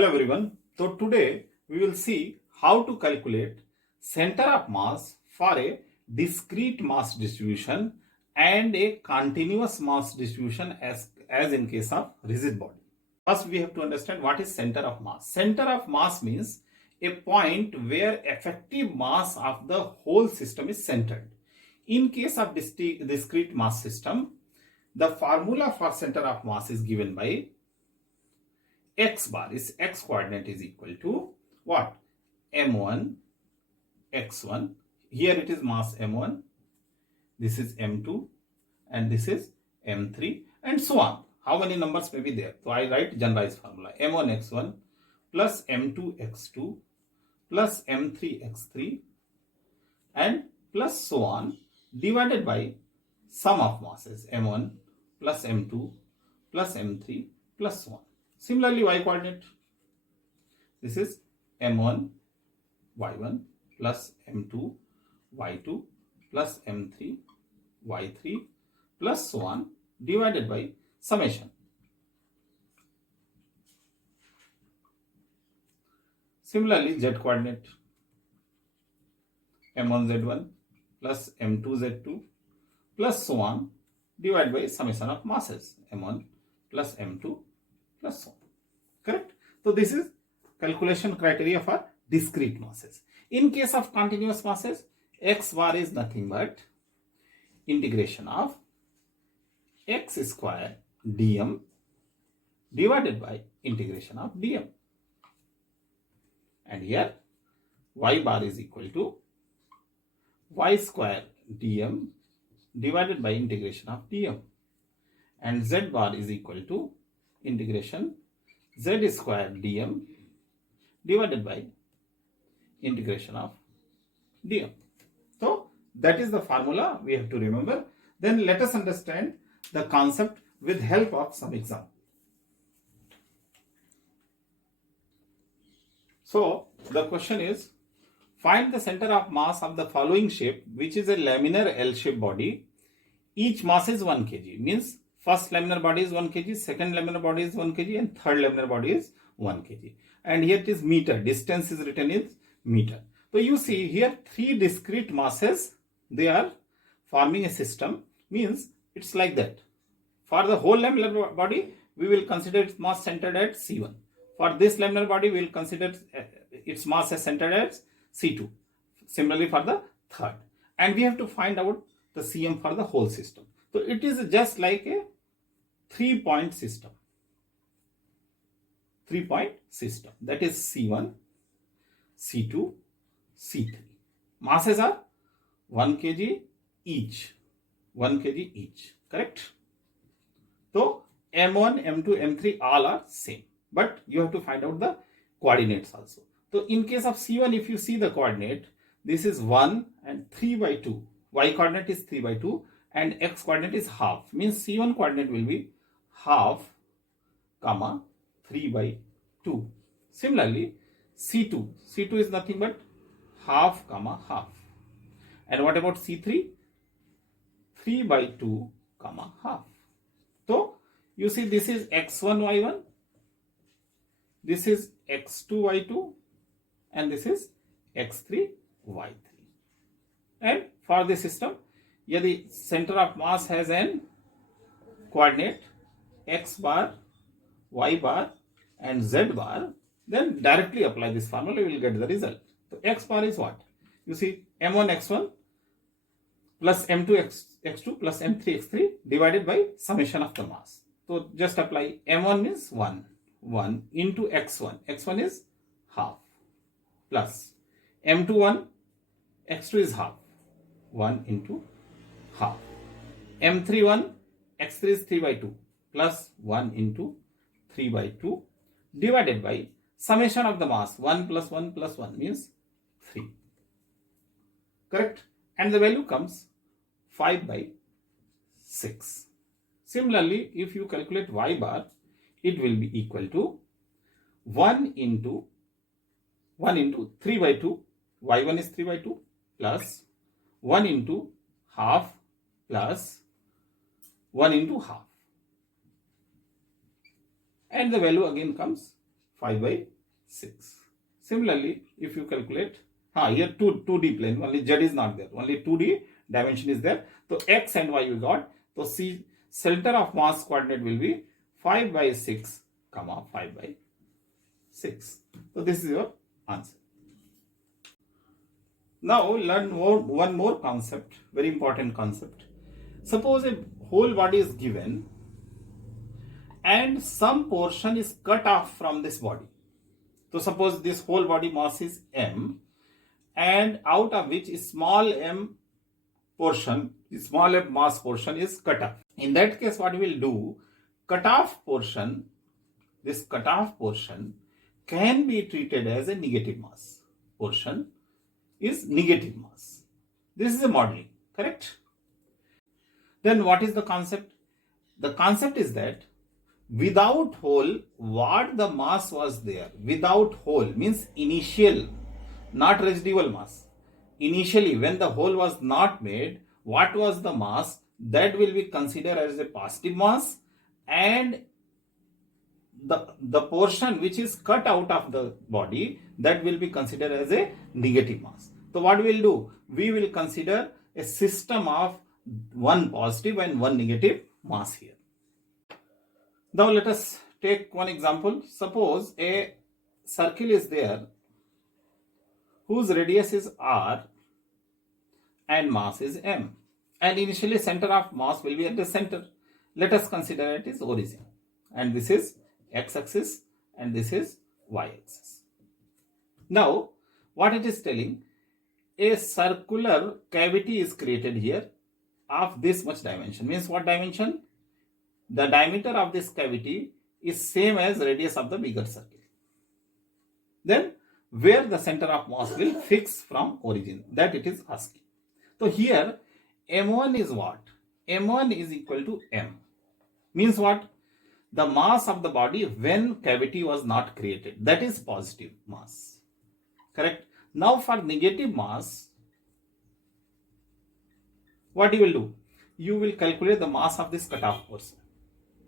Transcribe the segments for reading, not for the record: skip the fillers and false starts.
Hello everyone. So today we will see how to calculate center of mass for a discrete mass distribution and a continuous mass distribution as in case of rigid body. First we have to understand what is center of mass. Center of mass means a point where effective mass of the whole system is centered. In case of discrete mass system, the formula for center of mass is given by x bar. Is x coordinate is equal to what? m1 x1. Here it is mass m1, this is m2, and this is m3, and so on. How many numbers may be there? So I write generalized formula: m1 x1 plus m2 x2 plus m3 x3 and plus so on, divided by sum of masses m1 plus m2 plus m3 plus so on. Similarly, y coordinate, this is m1 y1 plus m2 y2 plus m3 y3 plus so on, divided by summation. Similarly, z coordinate, m1 z1 plus m2 z2 plus so on, divided by summation of masses m1 plus m2 plus so on. Correct? So this is calculation criteria for discrete masses. In case of continuous masses, x bar is nothing but integration of x square dm divided by integration of dm. And here y bar is equal to y square dm divided by integration of dm. And z bar is equal to integration z square dm divided by integration of dm. So that is the formula we have to remember. Then let us understand the concept with help of some example. So the question is, find the center of mass of the following shape, which is a laminar L-shaped body. Each mass is 1 kg. Means first laminar body is 1 kg, second laminar body is 1 kg, and third laminar body is 1 kg. And here it is meter. Distance is written in meter. So you see here 3 discrete masses, they are forming a system. Means it's like that. For the whole laminar body, we will consider its mass centered at C1. For this laminar body, we will consider its mass as centered at C2. Similarly for the third. And we have to find out the Cm for the whole system. So it is just like a 3-point system. 3-point system. That is C1, C2, C3. Masses are 1 kg each. 1 kg each. Correct? So M1, M2, M3 all are same. But you have to find out the coordinates also. So in case of C1, if you see the coordinate, this is 1 and 3 by 2. Y coordinate is 3 by 2 and x coordinate is half. Means C1 coordinate will be half comma 3 by 2. Similarly, C2. C2 is nothing but half comma half. And what about C3? 3 by 2 comma half. So you see this is x1 y1, this is x2 y2, and this is x3 y3. And for this system, here the center of mass has an coordinate x bar, y bar, and z bar. Then directly apply this formula, you will get the result. So x bar is what? You see m1 x1 plus m2 x2 plus m3 x3 divided by summation of the mass. So just apply m1 means 1 into x1. x1 is half plus m2 1, x2 is half. 1 into half. m3 1, x3 is 3 by 2 plus 1 into 3 by 2 divided by summation of the mass 1 plus 1 plus 1 means 3. Correct? And the value comes 5 by 6. Similarly, if you calculate y bar, it will be equal to 1 into 3 by 2. y1 is 3 by 2 plus 1 into half plus 1 into half. And the value again comes 5 by 6. Similarly, if you calculate, here 2D plane, only Z is not there, only 2D dimension is there. So X and Y we got. So C, center of mass coordinate will be 5 by 6, comma 5 by 6. So this is your answer. Now learn one more concept, very important concept. Suppose a whole body is given and some portion is cut off from this body. So suppose this whole body mass is m, and out of which small m portion, small m mass portion is cut off. In that case, what we will do, cut off portion, this cut off portion can be treated as a negative mass. Portion is negative mass. This is a modeling, correct? Then what is the concept? The concept is that without hole, what the mass was there, without hole means initial, not residual mass. Initially, when the hole was not made, what was the mass, that will be considered as a positive mass, and the portion which is cut out of the body, that will be considered as a negative mass. So what we will do? We will consider a system of one positive and one negative mass here. Now let us take one example. Suppose a circle is there whose radius is r and mass is m, and initially center of mass will be at the center. Let us consider it is origin, and this is x-axis and this is y-axis. Now what it is telling, a circular cavity is created here of this much dimension. Means what dimension? The diameter of this cavity is same as radius of the bigger circle. Then where the center of mass will fix from origin, that it is asking. So here m1 is what? m1 is equal to m. Means what? The mass of the body when cavity was not created, that is positive mass. Correct? Now for negative mass, what you will do? You will calculate the mass of this cutoff portion.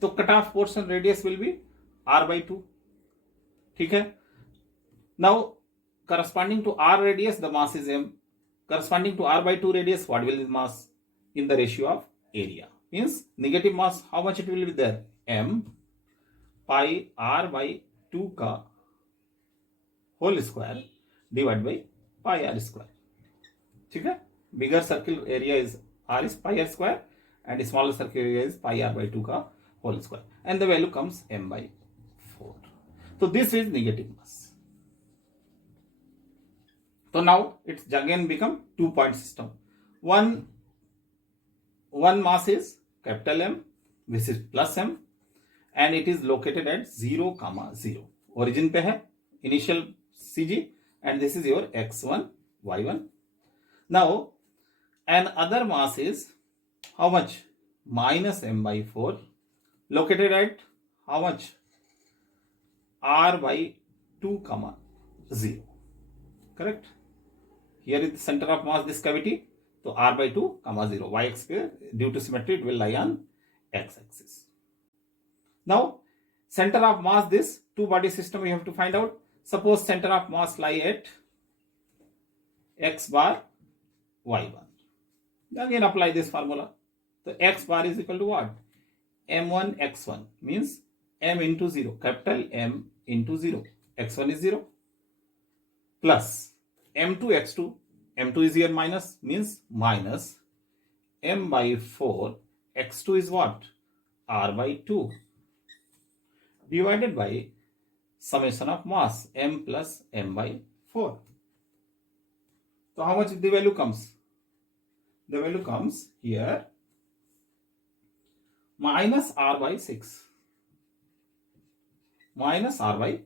So cutoff portion radius will be r by 2. Okay? Now corresponding to r radius, the mass is m. Corresponding to r by 2 radius, what will be the mass? In the ratio of area. Means negative mass, how much it will be there? M pi r by 2 ka whole square divided by pi r square. Okay? Bigger circle area is r is pi r square, and smaller circle area is pi r by 2 ka whole square, and the value comes m by 4. So this is negative mass. So now it's again become 2-point system. One mass is capital M, this is plus m, and it is located at 0, 0. Origin pe hai, initial CG, and this is your x1, y1. Now another mass is how much? Minus m by 4, located at how much? R by 2, 0. Correct? Here is the center of mass, this cavity. So r by 2, 0. Y-axis, due to symmetry, it will lie on x-axis. Now, center of mass, this two-body system we have to find out. Suppose center of mass lie at x bar, y bar. Again apply this formula. So x bar is equal to what? m1 x1 means m into 0, capital M into 0. x1 is 0 plus m2 x2. m2 is here minus, means minus m by 4. x2 is what? r by 2 divided by summation of mass m plus m by 4. So how much the value comes? The value comes here minus r by 6. Minus r by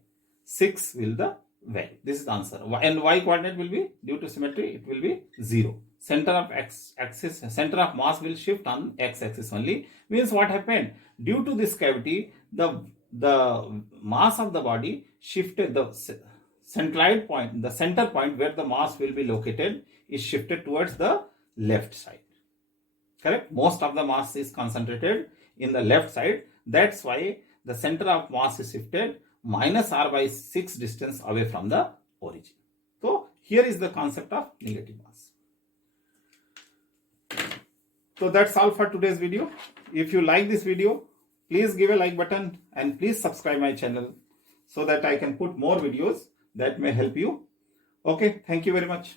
6 will the value. This is the answer. And y coordinate will be, due to symmetry, it will be 0. Center of x-axis, center of mass will shift on x-axis only. Means what happened? Due to this cavity, the mass of the body shifted, the centroid point, the center point where the mass will be located is shifted towards the left side. Correct? Most of the mass is concentrated in the left side. That's why the center of mass is shifted. minus r by 6 distance away from the origin. So here is the concept of negative mass. So that's all for today's video. If you like this video, please give a like button and please subscribe my channel so that I can put more videos that may help you. Okay, thank you very much.